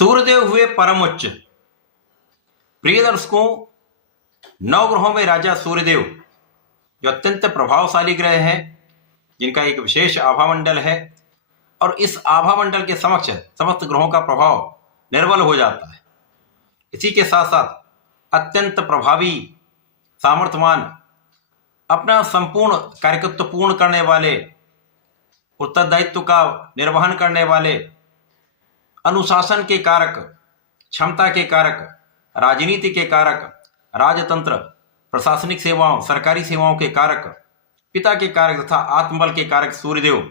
सूर्यदेव हुए परम उच्च। प्रिय दर्शकों, नवग्रहों में राजा सूर्यदेव जो अत्यंत प्रभावशाली ग्रह हैं, जिनका एक विशेष आभामंडल है, और इस आभामंडल के समक्ष समस्त ग्रहों का प्रभाव निर्बल हो जाता है। इसी के साथ साथ अत्यंत प्रभावी, सामर्थ्यवान, अपना संपूर्ण कार्यकर्तव्य पूर्ण करने वाले, उत्तरदायित्व का निर्वहन करने वाले, अनुशासन के कारक, क्षमता के कारक, राजनीति के कारक, राजतंत्र, प्रशासनिक सेवाओं, सरकारी सेवाओं के कारक, पिता के कारक तथा आत्मबल के कारक सूर्यदेव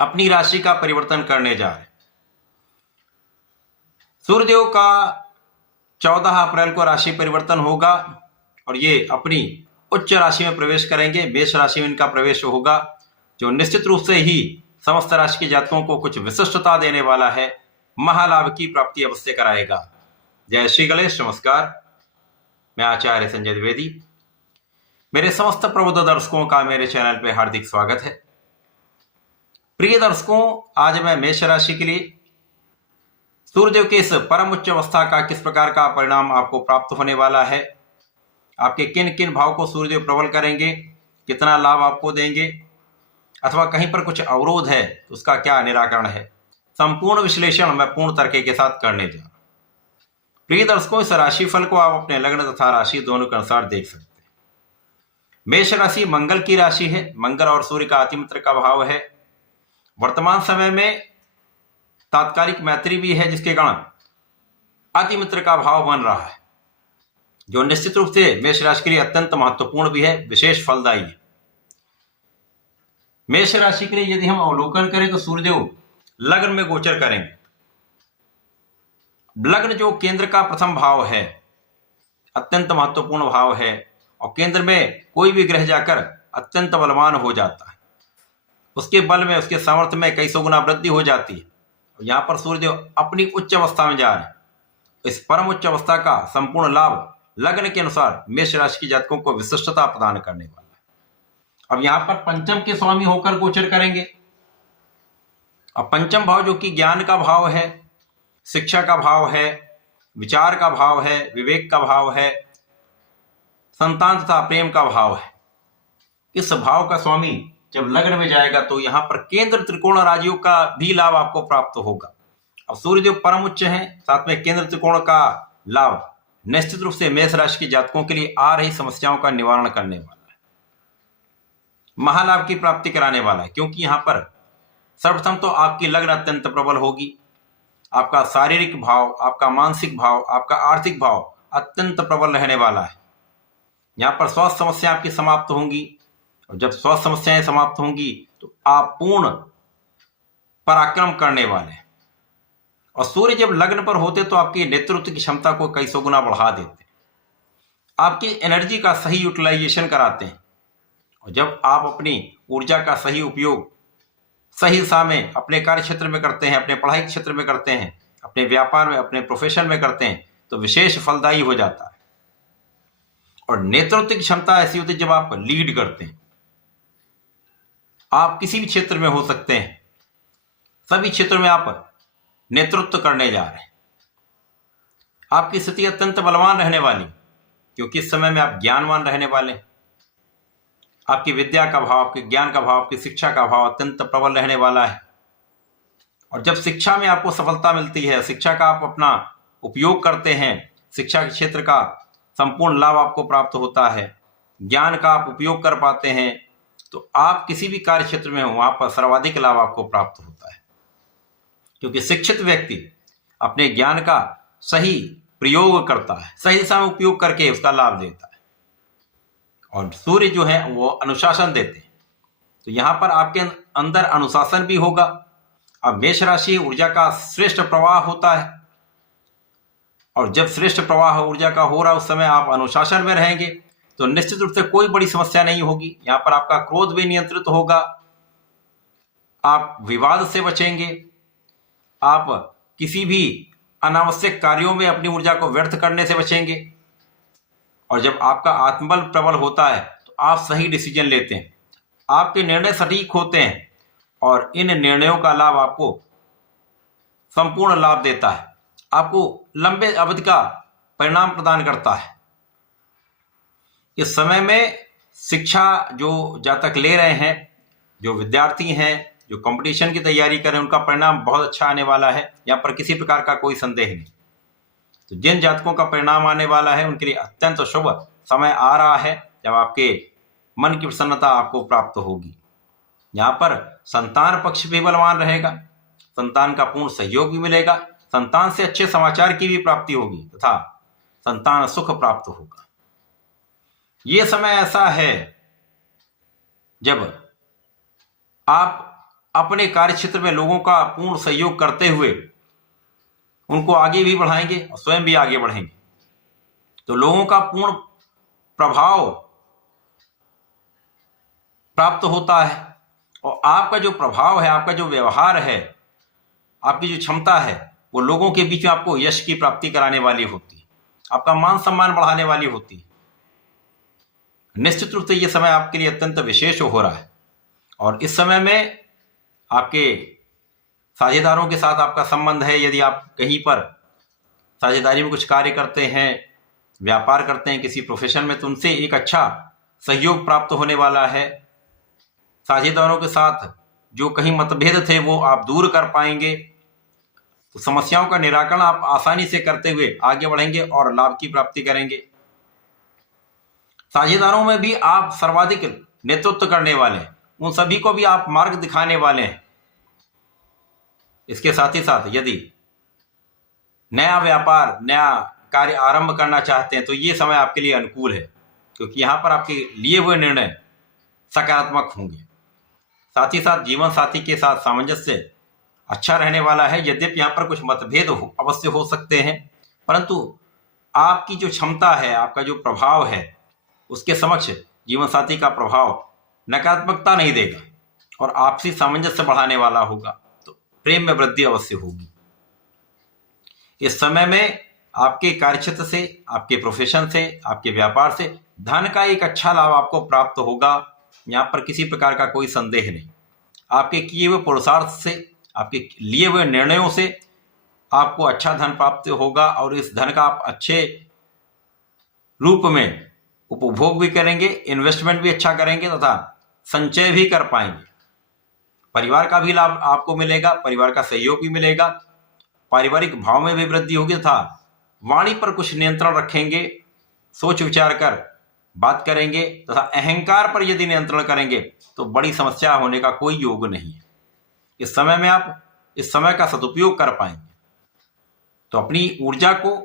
अपनी राशि का परिवर्तन करने जा रहे हैं। सूर्यदेव का 14 अप्रैल को राशि परिवर्तन होगा और ये अपनी उच्च राशि में प्रवेश करेंगे। मेष राशि में इनका प्रवेश होगा, जो निश्चित रूप से ही समस्त राशि के जातकों को कुछ विशिष्टता देने वाला है, महालाभ की प्राप्ति अवश्य कराएगा। जय श्री गणेश। नमस्कार, मैं आचार्य संजय द्विवेदी। मेरे समस्त प्रबुद्ध दर्शकों का मेरे चैनल पे हार्दिक स्वागत है। प्रिय दर्शकों, आज मैं मेष राशि के लिए सूर्यदेव के इस परम उच्च अवस्था का किस प्रकार का परिणाम आपको प्राप्त होने वाला है, आपके किन किन भाव को सूर्यदेव प्रबल करेंगे, कितना लाभ आपको देंगे, अथवा कहीं पर कुछ अवरोध है तो उसका क्या निराकरण है, संपूर्ण विश्लेषण मैं पूर्ण तर्क के साथ करने जा रहा हूं। प्रिय दर्शकों, इस राशिफल को आप अपने लग्न तथा राशि दोनों के अनुसार देख सकते हैं। मेष राशि मंगल की राशि है। मंगल और सूर्य का अतिमित्र का भाव है। वर्तमान समय में तात्कालिक मैत्री भी है, जिसके कारण अतिमित्र का भाव बन रहा है, जो निश्चित रूप से मेष राशि के लिए अत्यंत महत्वपूर्ण भी है, विशेष फलदायी है। मेष राशि के लिए यदि हम अवलोकन करें तो सूर्यदेव लग्न में गोचर करेंगे। लग्न जो केंद्र का प्रथम भाव है, अत्यंत महत्वपूर्ण भाव है, और केंद्र में कोई भी ग्रह जाकर अत्यंत बलवान हो जाता है। उसके बल में, उसके सामर्थ्य में कई सौ गुना वृद्धि हो जाती है। यहां पर सूर्यदेव अपनी उच्च अवस्था में जा रहे हैं। इस परम उच्च अवस्था का संपूर्ण लाभ लग्न के अनुसार मेष राशि के जातकों को विशिष्टता प्रदान करने वाला है। अब यहां पर पंचम के स्वामी होकर गोचर करेंगे। अब पंचम भाव जो कि ज्ञान का भाव है, शिक्षा का भाव है, विचार का भाव है, विवेक का भाव है, संतान तथा प्रेम का भाव है। इस भाव का स्वामी जब लग्न में जाएगा तो यहां पर केंद्र त्रिकोण राजियों का भी लाभ आपको प्राप्त होगा। अब सूर्यदेव परम उच्च हैं, साथ में केंद्र त्रिकोण का लाभ निश्चित रूप से मेष राशि के जातकों के लिए आ रही समस्याओं का निवारण करने वाला है, महालाभ की प्राप्ति कराने वाला है। क्योंकि यहां पर सर्वप्रथम तो आपकी लग्न अत्यंत प्रबल होगी। आपका शारीरिक भाव, आपका मानसिक भाव, आपका आर्थिक भाव अत्यंत प्रबल रहने वाला है। यहां पर स्वास्थ्य समस्या आपकी समाप्त होंगी, और जब स्वास्थ्य समस्याएं समाप्त होंगी तो आप पूर्ण पराक्रम करने वाले हैं। और सूर्य जब लग्न पर होते तो आपकी नेतृत्व की क्षमता को कई सौ गुना बढ़ा देते हैं, आपकी एनर्जी का सही यूटिलाइजेशन कराते हैं। और जब आप अपनी ऊर्जा का सही उपयोग सही दिशा में अपने कार्य क्षेत्र में करते हैं, अपने पढ़ाई क्षेत्र में करते हैं, अपने व्यापार में, अपने प्रोफेशन में करते हैं, तो विशेष फलदायी हो जाता है। और नेतृत्व की क्षमता ऐसी होती है जब आप लीड करते हैं। आप किसी भी क्षेत्र में हो सकते हैं, सभी क्षेत्रों में आप नेतृत्व करने जा रहे हैं। आपकी स्थिति अत्यंत बलवान रहने वाली, क्योंकि इस समय में आप ज्ञानवान रहने वाले हैं। आपकी विद्या का भाव, आपके ज्ञान का भाव, आपकी शिक्षा का भाव अत्यंत प्रबल रहने वाला है। और जब शिक्षा में आपको सफलता मिलती है, शिक्षा का आप अपना उपयोग करते हैं, शिक्षा के क्षेत्र का संपूर्ण लाभ आपको प्राप्त होता है, ज्ञान का आप उपयोग कर पाते हैं, तो आप किसी भी कार्य क्षेत्र में हो वहां पर सर्वाधिक लाभ आपको प्राप्त होता है। क्योंकि शिक्षित व्यक्ति अपने ज्ञान का सही प्रयोग करता है, सही दिशा में उपयोग करके उसका लाभ देता है। और सूर्य जो है वो अनुशासन देते हैं, तो यहां पर आपके अंदर अनुशासन भी होगा। अब मेष राशि ऊर्जा का श्रेष्ठ प्रवाह होता है, और जब श्रेष्ठ प्रवाह ऊर्जा का हो रहा उस समय आप अनुशासन में रहेंगे तो निश्चित रूप से कोई बड़ी समस्या नहीं होगी। यहां पर आपका क्रोध भी नियंत्रित होगा, आप विवाद से बचेंगे, आप किसी भी अनावश्यक कार्यों में अपनी ऊर्जा को व्यर्थ करने से बचेंगे। और जब आपका आत्मबल प्रबल होता है तो आप सही डिसीजन लेते हैं, आपके निर्णय सटीक होते हैं, और इन निर्णयों का लाभ आपको संपूर्ण लाभ देता है। आपको लंबे अवधि का परिणाम प्रदान करता है। इस समय में शिक्षा जो जातक ले रहे हैं, जो विद्यार्थी हैं, जो कंपटीशन की तैयारी कर रहे हैं, उनका परिणाम बहुत अच्छा आने वाला है। यहाँ पर किसी प्रकार का कोई संदेह नहीं। तो जिन जातकों का परिणाम आने वाला है उनके लिए अत्यंत शुभ समय आ रहा है, जब आपके मन की प्रसन्नता आपको प्राप्त होगी। यहाँ पर संतान पक्ष भी बलवान रहेगा, संतान का पूर्ण सहयोग भी मिलेगा, संतान से अच्छे समाचार की भी प्राप्ति होगी तथा संतान सुख प्राप्त होगा। ये समय ऐसा है जब आप अपने कार्य क्षेत्र में लोगों का पूर्ण सहयोग करते हुए उनको आगे भी बढ़ाएंगे और स्वयं भी आगे बढ़ेंगे। तो लोगों का पूर्ण प्रभाव प्राप्त होता है और आपका जो प्रभाव है, आपका जो व्यवहार है, आपकी जो क्षमता है, वो लोगों के बीच में आपको यश की प्राप्ति कराने वाली होती है, आपका मान सम्मान बढ़ाने वाली होती है। निश्चित रूप से ये समय आपके लिए अत्यंत विशेष हो रहा है और इस समय में आपके साझेदारों के साथ आपका संबंध है। यदि आप कहीं पर साझेदारी में कुछ कार्य करते हैं, व्यापार करते हैं, किसी प्रोफेशन में, तो उनसे एक अच्छा सहयोग प्राप्त होने वाला है। साझेदारों के साथ जो कहीं मतभेद थे वो आप दूर कर पाएंगे। तो समस्याओं का निराकरण आप आसानी से करते हुए आगे बढ़ेंगे और लाभ की प्राप्ति करेंगे। साझेदारों में भी आप सर्वाधिक नेतृत्व करने वाले हैं, उन सभी को भी आप मार्ग दिखाने वाले हैं। इसके साथ ही साथ यदि नया व्यापार, नया कार्य आरंभ करना चाहते हैं तो ये समय आपके लिए अनुकूल है, क्योंकि यहाँ पर आपके लिए हुए निर्णय सकारात्मक होंगे। साथ ही साथ जीवन साथी के साथ सामंजस्य अच्छा रहने वाला है। यद्यपि यहाँ पर कुछ मतभेद अवश्य हो सकते हैं, परंतु आपकी जो क्षमता है, आपका जो प्रभाव है, उसके समक्ष जीवन साथी का प्रभाव नकारात्मकता नहीं देगा और आपसी सामंजस्य बढ़ाने वाला होगा। तो प्रेम में वृद्धि अवश्य होगी। इस समय में आपके कार्यक्षेत्र से, आपके प्रोफेशन से, आपके व्यापार से धन का एक अच्छा लाभ आपको प्राप्त होगा। यहाँ पर किसी प्रकार का कोई संदेह नहीं। आपके किए हुए पुरुषार्थ से, आपके लिए हुए निर्णयों से आपको अच्छा धन प्राप्त होगा और इस धन का आप अच्छे रूप में उपभोग भी करेंगे, इन्वेस्टमेंट भी अच्छा करेंगे तथा संचय भी कर पाएंगे। परिवार का भी लाभ आपको मिलेगा, परिवार का सहयोग भी मिलेगा, पारिवारिक भाव में भी वृद्धि होगी तथा वाणी पर कुछ नियंत्रण रखेंगे, सोच विचार कर बात करेंगे तथा अहंकार पर यदि नियंत्रण करेंगे तो बड़ी समस्या होने का कोई योग नहीं है। इस समय में आप इस समय का सदुपयोग कर पाएंगे। तो अपनी ऊर्जा को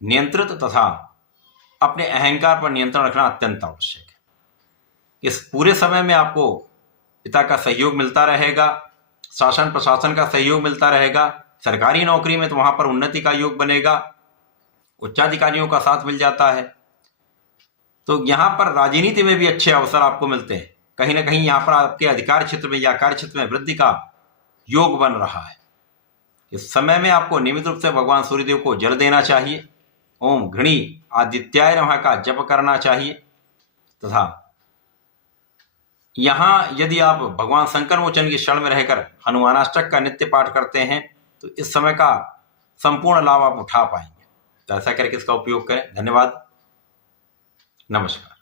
नियंत्रित तथा अपने अहंकार पर नियंत्रण रखना अत्यंत आवश्यक है। इस पूरे समय में आपको पिता का सहयोग मिलता रहेगा, शासन प्रशासन का सहयोग मिलता रहेगा। सरकारी नौकरी में तो वहां पर उन्नति का योग बनेगा, उच्चाधिकारियों का साथ मिल जाता है। तो यहाँ पर राजनीति में भी अच्छे अवसर आपको मिलते हैं। कहीं ना कहीं यहाँ पर आपके अधिकार क्षेत्र में या कार्य क्षेत्र में वृद्धि का योग बन रहा है। इस समय में आपको नियमित रूप से भगवान सूर्यदेव को जल देना चाहिए, ओम घृणी आदित्याय नमः का जप करना चाहिए तथा यहाँ यदि आप भगवान शंकर मोचन की शरण में रहकर हनुमानाष्टक का नित्य पाठ करते हैं तो इस समय का संपूर्ण लाभ आप उठा पाएंगे। तो ऐसा करके इसका उपयोग करें। धन्यवाद, नमस्कार।